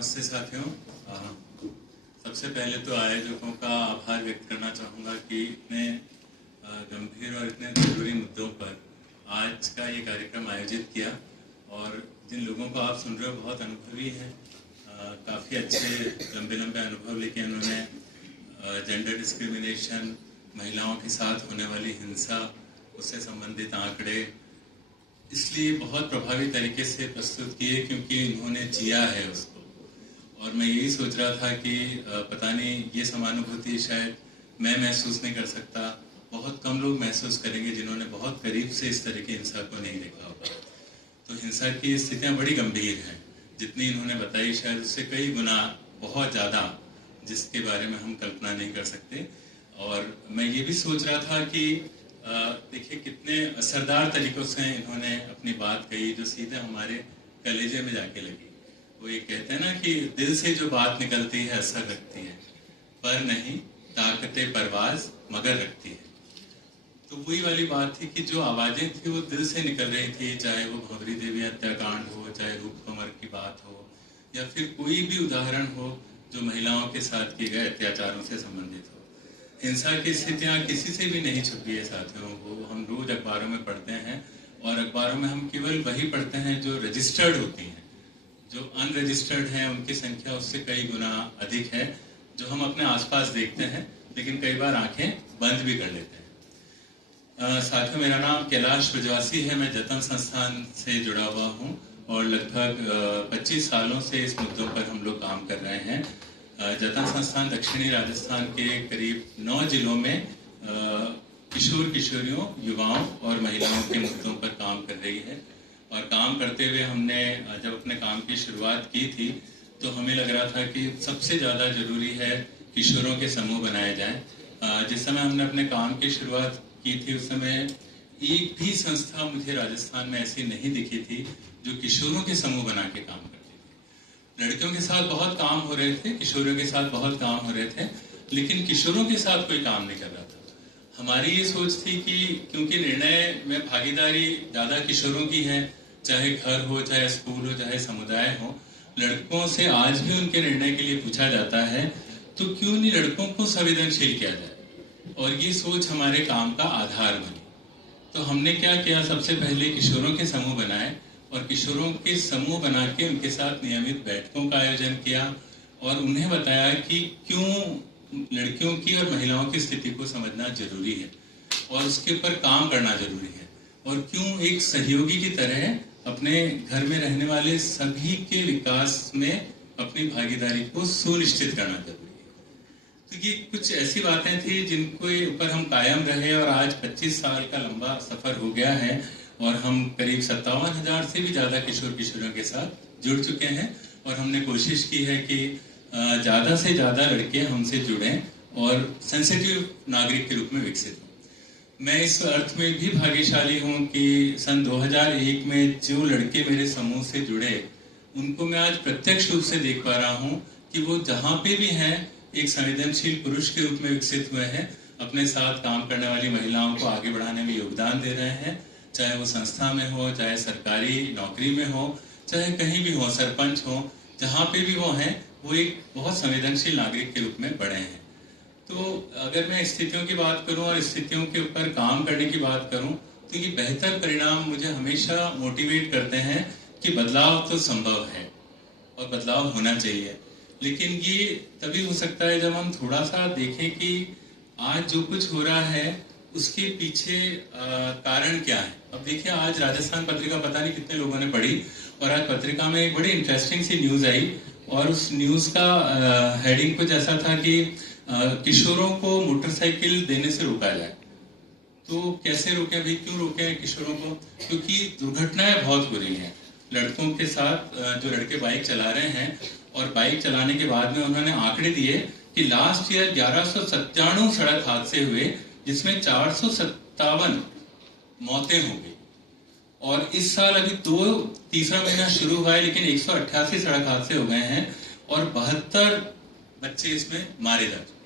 नमस्ते साथियों। सबसे पहले तो आयोजकों का आभार व्यक्त करना चाहूँगा कि इतने गंभीर और इतने ज़रूरी मुद्दों पर आज का ये कार्यक्रम आयोजित किया। और जिन लोगों को आप सुन रहे हो बहुत अनुभवी हैं, काफ़ी अच्छे लंबे लंबे अनुभव लेके उन्होंने जेंडर डिस्क्रिमिनेशन, महिलाओं के साथ होने वाली हिंसा, उससे संबंधित आंकड़े इसलिए बहुत प्रभावी तरीके से प्रस्तुत किए क्योंकि इन्होंने जिया है उसको। और मैं यही सोच रहा था कि पता नहीं ये समानुभूति शायद मैं महसूस नहीं कर सकता, बहुत कम लोग महसूस करेंगे जिन्होंने बहुत करीब से इस तरह की हिंसा को नहीं देखा होगा। तो हिंसा की स्थितियाँ बड़ी गंभीर हैं, जितनी इन्होंने बताई शायद उससे कई गुना बहुत ज़्यादा, जिसके बारे में हम कल्पना नहीं कर सकते। और मैं ये भी सोच रहा था कि देखिए कितने असरदार तरीकों से इन्होंने अपनी बात कही जो सीधे हमारे कलेजे में जाके लगी। वो ये कहते हैं ना कि दिल से जो बात निकलती है असर रखती है, पर नहीं ताकते परवाज मगर रखती है। तो वही वाली बात थी कि जो आवाजें थी वो दिल से निकल रही थी, चाहे वो भंवरी देवी हत्याकांड हो, चाहे रूप कंवर की बात हो, या फिर कोई भी उदाहरण हो जो महिलाओं के साथ किए गए अत्याचारों से संबंधित हो। हिंसा की स्थितियाँ किसी से भी नहीं छुपी है साथियों। वो हम रोज अखबारों में पढ़ते हैं, और अखबारों में हम केवल वही पढ़ते हैं जो रजिस्टर्ड होती हैं। जो अनरजिस्टर्ड हैं उनकी संख्या उससे कई गुना अधिक है, जो हम अपने आसपास देखते हैं लेकिन कई बार आंखें बंद भी कर लेते हैं। साथियों, मेरा नाम कैलाश ब्रजवासी है, मैं जतन संस्थान से जुड़ा हुआ हूँ और लगभग 25 सालों से इस मुद्दों पर हम लोग काम कर रहे हैं। जतन संस्थान दक्षिणी राजस्थान के करीब 9 जिलों में किशोर किशोरियों, युवाओं और महिलाओं के मुद्दों पर काम कर रही है। और काम करते हुए हमने जब अपने काम की शुरुआत की थी तो हमें लग रहा था कि सबसे ज़्यादा जरूरी है किशोरों के समूह बनाए जाएं। जिस समय हमने अपने काम की शुरुआत की थी उस समय एक भी संस्था मुझे राजस्थान में ऐसी नहीं दिखी थी जो किशोरों के समूह बना के काम करती थी। लड़कियों के साथ बहुत काम हो रहे थे, किशोरों के साथ बहुत काम हो रहे थे, लेकिन किशोरों के साथ कोई काम नहीं कर रहा था। हमारी ये सोच थी कि क्योंकि निर्णय में भागीदारी ज़्यादा किशोरों की है, चाहे घर हो, चाहे स्कूल हो, चाहे समुदाय हो, लड़कों से आज भी उनके निर्णय के लिए पूछा जाता है, तो क्यों नहीं लड़कों को संवेदनशील किया जाए। और ये सोच हमारे काम का आधार बनी। तो हमने क्या किया, सबसे पहले किशोरों के समूह बनाए और किशोरों के समूह बना के उनके साथ नियमित बैठकों का आयोजन किया और उन्हें बताया कि क्यों लड़कियों की और महिलाओं की स्थिति को समझना जरूरी है और उसके ऊपर काम करना जरूरी है, और क्यों एक सहयोगी की तरह अपने घर में रहने वाले सभी के विकास में अपनी भागीदारी को सुनिश्चित करना जरूरी है। तो ये कुछ ऐसी बातें थी जिनको ऊपर हम कायम रहे और आज 25 साल का लंबा सफर हो गया है और हम करीब 57,000 से भी ज्यादा किशोर किशोरियों के साथ जुड़ चुके हैं। और हमने कोशिश की है कि ज्यादा से ज्यादा लड़के हमसे जुड़ें और सेंसिटिव नागरिक के रूप में विकसित हों। मैं इस अर्थ में भी भाग्यशाली हूँ कि सन 2001 में जो लड़के मेरे समूह से जुड़े उनको मैं आज प्रत्यक्ष रूप से देख पा रहा हूँ कि वो जहाँ पे भी हैं एक संवेदनशील पुरुष के रूप में विकसित हुए हैं, अपने साथ काम करने वाली महिलाओं को आगे बढ़ाने में योगदान दे रहे हैं, चाहे वो संस्था में हो, चाहे सरकारी नौकरी में हो, चाहे कहीं भी हो, सरपंच हो, जहाँ पे भी वो हैं वो एक बहुत संवेदनशील नागरिक के रूप में बढ़े हैं। तो अगर मैं स्थितियों की बात करूं और स्थितियों के ऊपर काम करने की बात करूं तो ये बेहतर परिणाम मुझे हमेशा मोटिवेट करते हैं कि बदलाव तो संभव है और बदलाव होना चाहिए, लेकिन ये तभी हो सकता है जब हम थोड़ा सा देखें कि आज जो कुछ हो रहा है उसके पीछे कारण क्या है। अब देखिए, आज राजस्थान पत्रिका पता नहीं कितने लोगों ने पढ़ी और आज पत्रिका में एक बड़ी इंटरेस्टिंग सी न्यूज आई और उस न्यूज का हेडिंग कुछ ऐसा था कि किशोरों को मोटरसाइकिल देने से रोका जाए। तो कैसे रोके भाई, क्यों रोके किशोरों को? क्योंकि दुर्घटनाएं बहुत बुरी हैं लड़कों के साथ। जो लड़के बाइक चला रहे हैं और बाइक चलाने के बाद में उन्होंने आंकड़े दिए कि लास्ट ईयर 1197 सड़क हादसे हुए जिसमें 457 मौतें हो गई, और इस साल अभी तीसरा महीना शुरू हुआ है लेकिन 188 सड़क हादसे हो गए हैं और 72 बच्चे इसमें मारे जा चुके हैं।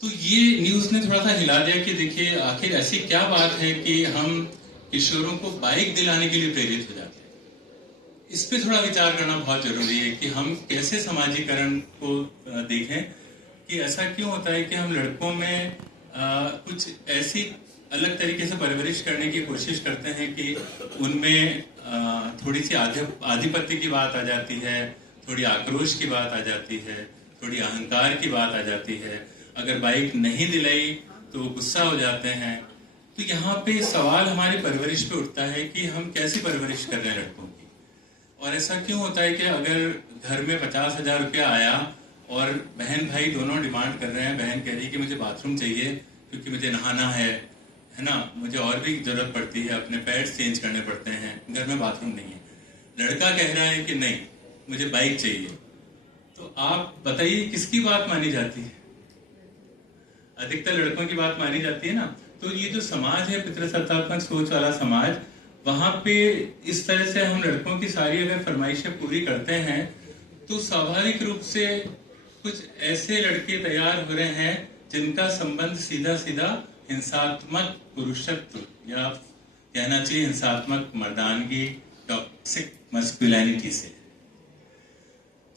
तो ये न्यूज ने थोड़ा सा हिला दिया कि देखिए आखिर ऐसी क्या बात है कि हम किशोरों को बाइक दिलाने के लिए प्रेरित हो जाते हैं। इस पे थोड़ा विचार करना बहुत जरूरी है कि हम कैसे समाजीकरण को देखें, कि ऐसा क्यों होता है कि हम लड़कों में कुछ ऐसी अलग तरीके से परवरिश करने की कोशिश करते हैं कि उनमें थोड़ी सी आधिपत्य की बात आ जाती है, थोड़ी आक्रोश की बात आ जाती है, थोड़ी अहंकार की बात आ जाती है। अगर बाइक नहीं दिलाई तो गुस्सा हो जाते हैं। तो यहाँ पे सवाल हमारी परवरिश पे उठता है कि हम कैसी परवरिश कर रहे हैं लड़कों की। और ऐसा क्यों होता है कि अगर घर में 50,000 रुपया आया और बहन भाई दोनों डिमांड कर रहे हैं, बहन कह रही है कि मुझे बाथरूम चाहिए क्योंकि मुझे नहाना है ना, मुझे और भी जरूरत पड़ती है, अपने पैड्स चेंज करने पड़ते हैं, घर में बाथरूम नहीं है। लड़का कह रहा है कि नहीं मुझे बाइक चाहिए। तो आप बताइए किसकी बात मानी जाती है? अधिकतर लड़कों की बात मानी जाती है ना। तो ये जो समाज है पितृसत्तात्मक सोच वाला समाज, वहां पे इस तरह से हम लड़कों की सारी अगर फरमाइशें पूरी करते हैं तो स्वाभाविक रूप से कुछ ऐसे लड़के तैयार हो रहे हैं जिनका संबंध सीधा सीधा हिंसात्मक पुरुषत्व या कहना चाहिए हिंसात्मक मर्दानगी, टॉक्सिक मस्कुलिनिटी से।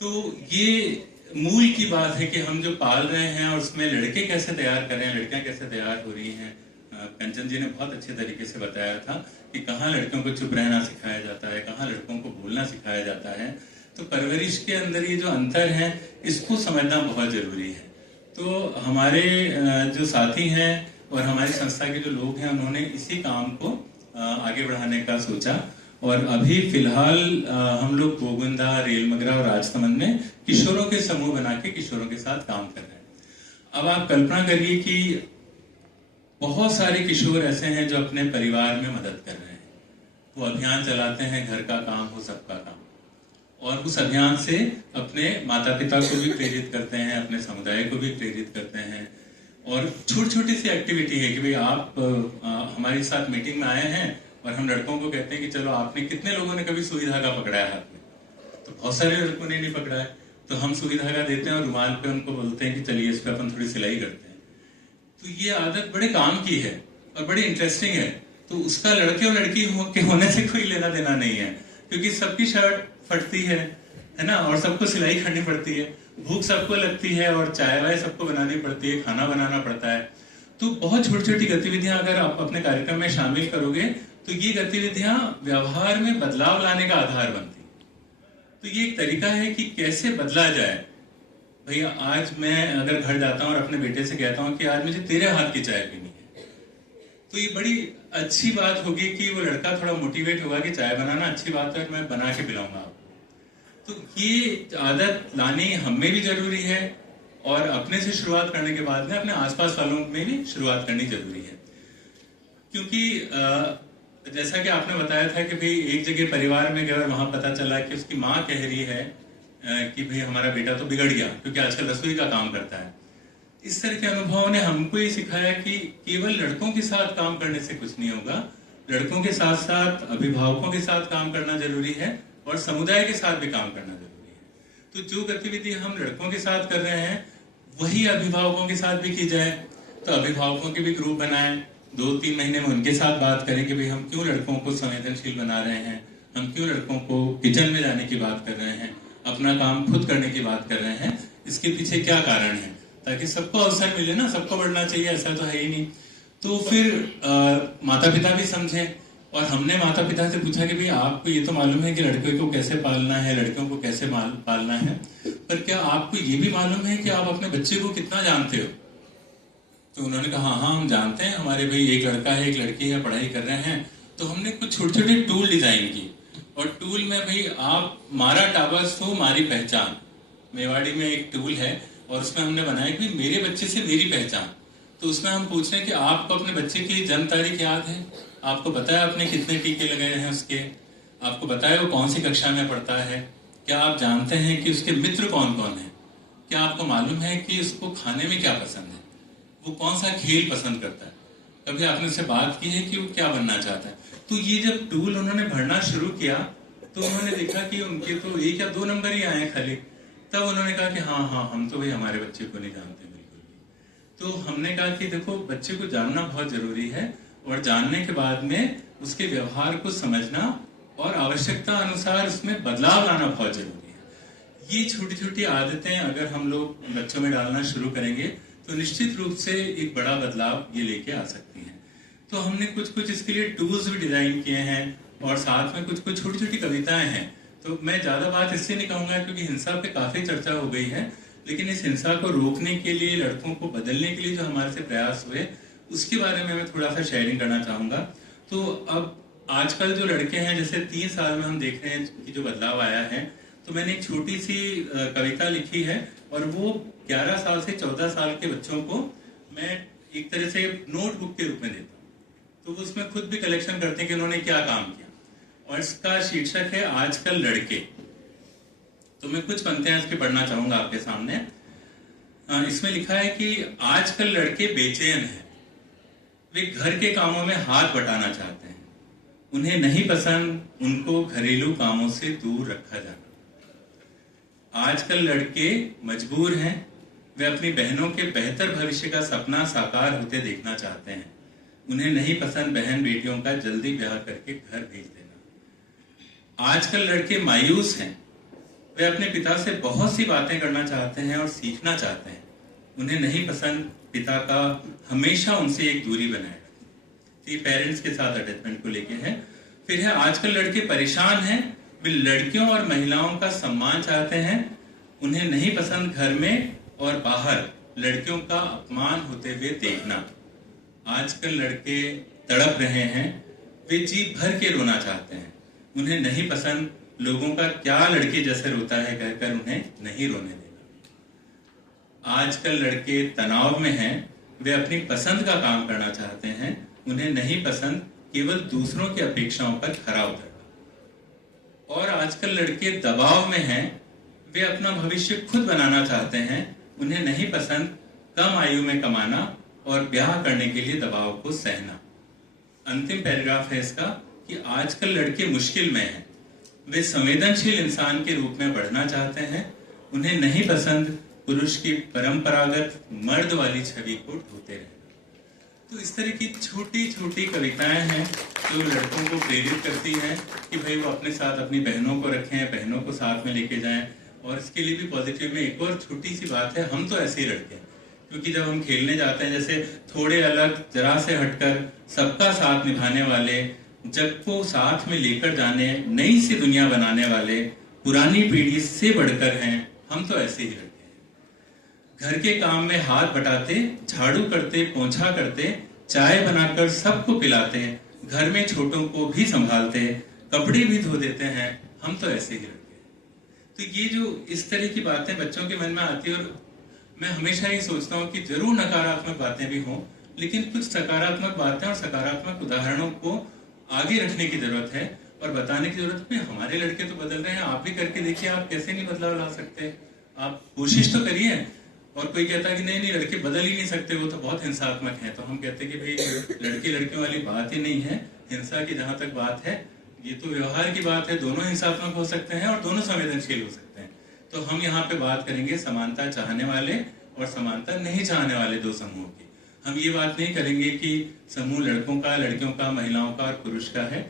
तो ये मूल की बात है कि हम जो पाल रहे हैं और उसमें लड़के कैसे तैयार कर रहे हैं, लड़कियां कैसे तैयार हो रही हैं। कंचन जी ने बहुत अच्छे तरीके से बताया था कि कहाँ लड़कियों को चुप रहना सिखाया जाता है, कहाँ लड़कों को बोलना सिखाया जाता है। तो परवरिश के अंदर ये जो अंतर है इसको समझना बहुत जरूरी है। तो हमारे जो साथी हैं और हमारी संस्था के जो लोग हैं उन्होंने इसी काम को आगे बढ़ाने का सोचा। और अभी फिलहाल हम लोग गोगुंदा, रेलमगरा और राजसमंद में किशोरों के समूह बना के किशोरों के साथ काम कर रहे हैं। अब आप कल्पना करिए कि बहुत सारे किशोर ऐसे हैं जो अपने परिवार में मदद कर रहे हैं। वो अभियान चलाते हैं, घर का काम हो सबका काम, और उस अभियान से अपने माता पिता को भी प्रेरित करते हैं, अपने समुदाय को भी प्रेरित करते हैं। और छोटी छोटी सी एक्टिविटी है कि भाई आप हमारे साथ मीटिंग में आए हैं और हम लड़कों को कहते हैं कि चलो आपने कितने लोगों ने कभी सुई धागा पकड़ा है हाथ में? तो बहुत सारे लड़कों ने नहीं पकड़ा है। तो हम सुई धागा देते हैं और रुमाल पे उनको बोलते हैं कि चलिए इस पे अपन थोड़ी सिलाई करते हैं। तो ये आदत बड़े काम की है और बड़ी इंटरेस्टिंग है। तो उसका लड़के और लड़की के होने से कोई लेना देना नहीं है, क्योंकि सबकी शर्ट फटती है ना, और सबको सिलाई करनी पड़ती है, भूख सबको लगती है और चाय वाय सबको बनानी पड़ती है, खाना बनाना पड़ता है। तो बहुत छोटी छोटी गतिविधियां अगर आप अपने कार्यक्रम में शामिल करोगे तो ये गतिविधियां व्यवहार में बदलाव लाने का आधार बनती। तो ये एक तरीका है कि कैसे बदला जाए। भैया आज मैं अगर घर जाता हूँ और अपने बेटे से कहता हूँ कि आज मुझे तेरे हाथ की चाय पीनी है, तो ये बड़ी अच्छी बात होगी कि वो लड़का थोड़ा मोटिवेट होगा कि चाय बनाना अच्छी बात है, मैं बना के पिलाऊंगा आपको। तो ये आदत लानी हम में भी जरूरी है और अपने से शुरुआत करने के बाद में अपने आसपास वालों में भी शुरुआत करनी जरूरी है। क्योंकि जैसा कि आपने बताया था कि भाई एक जगह परिवार में गए और वहां पता चला कि उसकी माँ कह रही है कि भाई हमारा बेटा तो बिगड़ गया क्योंकि आजकल रसोई का काम करता है। इस तरह के अनुभवों ने हमको ये सिखाया कि केवल लड़कों के साथ काम करने से कुछ नहीं होगा, लड़कों के साथ साथ अभिभावकों के साथ काम करना जरूरी है और समुदाय के साथ भी काम करना जरूरी है। तो जो गतिविधि हम लड़कों के साथ कर रहे हैं वही अभिभावकों के साथ भी की जाए। तो अभिभावकों के भी ग्रुप बनाएं, 2-3 महीने में उनके साथ बात करें कि भाई हम क्यों लड़कों को संवेदनशील बना रहे हैं, हम क्यों लड़कों को किचन में जाने की बात कर रहे हैं, अपना काम खुद करने की बात कर रहे हैं, इसके पीछे क्या कारण है, ताकि सबको अवसर मिले ना, सबको बढ़ना चाहिए ऐसा तो है ही नहीं। तो फिर माता पिता भी समझे। और हमने माता पिता से पूछा कि भाई आपको ये तो मालूम है कि लड़कों को कैसे पालना है, लड़कियों को कैसे पालना है, पर क्या आपको ये भी मालूम है कि आप अपने बच्चे को कितना जानते हो? तो उन्होंने कहा हाँ हम जानते हैं, हमारे भाई एक लड़का है एक लड़की है, पढ़ाई कर रहे हैं। तो हमने कुछ छोटे छोटे टूल डिजाइन की और टूल में भाई आप मारा टाबस तो मारी पहचान, मेवाड़ी में एक टूल है और उसमें हमने बनाया कि मेरे बच्चे से मेरी पहचान। तो उसमें हम पूछ रहे हैं कि आपको अपने बच्चे की जन्म तारीख याद है, आपको बताया आपने कितने टीके लगाए हैं उसके, आपको बताया वो कौन सी कक्षा में पढ़ता है, क्या आप जानते हैं कि उसके मित्र कौन कौन है, क्या आपको मालूम है कि उसको खाने में क्या पसंद है, वो कौन सा खेल पसंद करता है, कभी आपने उससे बात की है कि वो क्या बनना चाहता है। तो ये जब टूल उन्होंने भरना शुरू किया तो उन्होंने देखा कि उनके तो 1 या 2 नंबर ही आए खाली। तब उन्होंने कहा कि हाँ हम तो भाई हमारे बच्चे को नहीं जानते बिल्कुल भी। तो हमने कहा कि देखो बच्चे को जानना बहुत जरूरी है और जानने के बाद में उसके व्यवहार को समझना और आवश्यकता अनुसार उसमें बदलाव लाना बहुत जरूरी है। ये छोटी छोटी आदतें अगर हम लोग बच्चों में डालना शुरू करेंगे तो निश्चित रूप से एक बड़ा बदलाव ये लेके आ सकती हैं। तो हमने कुछ कुछ इसके लिए टूल्स भी डिजाइन किए हैं और साथ में कुछ कुछ छोटी छोटी कविताएं हैं। तो मैं ज्यादा बात इससे नहीं कहूंगा क्योंकि हिंसा पे काफी चर्चा हो गई है, लेकिन इस हिंसा को रोकने के लिए, लड़कों को बदलने के लिए जो हमारे से प्रयास हुए उसके बारे में मैं थोड़ा सा शेयरिंग करना चाहूंगा। तो अब आजकल जो लड़के हैं, जैसे 3 साल में हम देख रहे हैं कि जो बदलाव आया है, तो मैंने एक छोटी सी कविता लिखी है और वो 11 साल से 14 साल के बच्चों को मैं एक तरह से नोटबुक के रूप में देता हूँ। तो वो उसमें खुद भी कलेक्शन करते हैं कि उन्होंने क्या काम किया, और इसका शीर्षक है आजकल लड़के। तो मैं कुछ पंक्तियां इसके पढ़ना चाहूंगा आपके सामने। इसमें लिखा है कि आजकल लड़के बेचैन हैं, वे घर के कामों में हाथ बटाना चाहते हैं, उन्हें नहीं पसंद उनको घरेलू कामों से दूर रखा जाना। आजकल लड़के मजबूर हैं, वे अपनी बहनों के बेहतर भविष्य का सपना साकार होते देखना चाहते हैं, उन्हें नहीं पसंद बहन बेटियों का जल्दी ब्याह करके घर भेज देना। आजकल लड़के मायूस हैं, वे अपने पिता से बहुत सी बातें करना चाहते हैं और सीखना चाहते हैं, उन्हें नहीं पसंद पिता का हमेशा उनसे एक दूरी बनाए रखें। ये पेरेंट्स के साथ अटैचमेंट को लेके है। फिर है आजकल लड़के परेशान हैं, वे लड़कियों और महिलाओं का सम्मान चाहते हैं, उन्हें नहीं पसंद घर में और बाहर लड़कियों का अपमान होते हुए देखना। आजकल लड़के तड़प रहे हैं, वे जी भर के रोना चाहते हैं, उन्हें नहीं पसंद लोगों का क्या लड़के जैसे रोता है कहकर उन्हें नहीं रोने देना। आजकल लड़के तनाव में हैं, वे अपनी पसंद का काम करना चाहते हैं, उन्हें नहीं पसंद केवल दूसरों की अपेक्षाओं पर खरा उतरना। और आजकल लड़के दबाव में हैं, वे अपना भविष्य खुद बनाना चाहते हैं, उन्हें नहीं पसंद कम आयु में कमाना और ब्याह करने के लिए दबाव को सहना। अंतिम पैराग्राफ है इसका कि आजकल लड़के मुश्किल में हैं, वे संवेदनशील इंसान के रूप में बढ़ना चाहते हैं, उन्हें नहीं पसंद पुरुष की परंपरागत मर्द वाली छवि को ढोते रहना। तो इस तरह की छोटी छोटी कविताएं हैं जो लड़कों को प्रेरित करती हैं कि भाई वो अपने साथ अपनी बहनों को रखें, बहनों को साथ में लेके जाएं। और इसके लिए भी पॉजिटिव में एक और छोटी सी बात है, हम तो ऐसे ही लड़के हैं, क्योंकि जब हम खेलने जाते हैं, जैसे थोड़े अलग जरा से हटकर सबका साथ निभाने वाले, जग को साथ में लेकर जाने, नई सी दुनिया बनाने वाले, पुरानी पीढ़ी से बढ़कर हैं, हम तो ऐसे ही लड़के हैं। घर के काम में हाथ बटाते, झाड़ू करते, पोंछा करते, चाय बनाकर सबको पिलाते, घर में छोटों को भी संभालते, कपड़े भी धो देते हैं, हम तो ऐसे ही लड़के हैं। तो ये जो इस तरह की बातें बच्चों के मन में आती है, और मैं हमेशा ये सोचता हूँ कि जरूर नकारात्मक बातें भी हों, लेकिन कुछ सकारात्मक बातें और सकारात्मक उदाहरणों को आगे रखने की जरूरत है और बताने की जरूरत है। हमारे लड़के तो बदल रहे हैं, आप भी करके देखिए, आप कैसे नहीं बदलाव ला सकते, आप कोशिश तो करिए। और कोई कहता है कि नहीं नहीं लड़के बदल ही नहीं सकते, वो तो बहुत हिंसात्मक है, तो हम कहते हैं कि भाई लड़के लड़कियों वाली बात ही नहीं है। हिंसा की जहां तक बात है, ये तो व्यवहार की बात है, दोनों हिंसात्मक हो सकते हैं और दोनों संवेदनशील हो सकते हैं। तो हम यहाँ पे बात करेंगे समानता चाहने वाले और समानता नहीं चाहने वाले दो समूहों की। हम ये बात नहीं करेंगे कि समूह लड़कों का, लड़कियों का, महिलाओं का और पुरुष का है।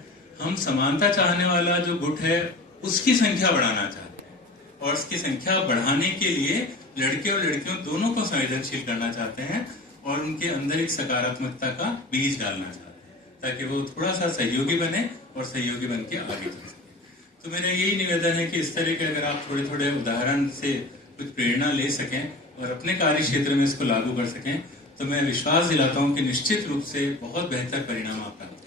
हम समानता चाहने वाला जो गुट है उसकी संख्या बढ़ाना चाहते हैं, और उसकी संख्या बढ़ाने के लिए लड़के और लड़कियों दोनों को संवेदनशील करना चाहते हैं और उनके अंदर एक सकारात्मकता का बीज डालना चाहते हैं, ताकि वो थोड़ा सा सहयोगी बने और सहयोगी बन के आगे चल सके। तो मेरा यही निवेदन है कि इस तरह के अगर आप थोड़े थोड़े उदाहरण से कुछ प्रेरणा ले सकें और अपने कार्य क्षेत्र में इसको लागू कर सकें, तो मैं विश्वास दिलाता हूं कि निश्चित रूप से बहुत बेहतर परिणाम आप प्राप्त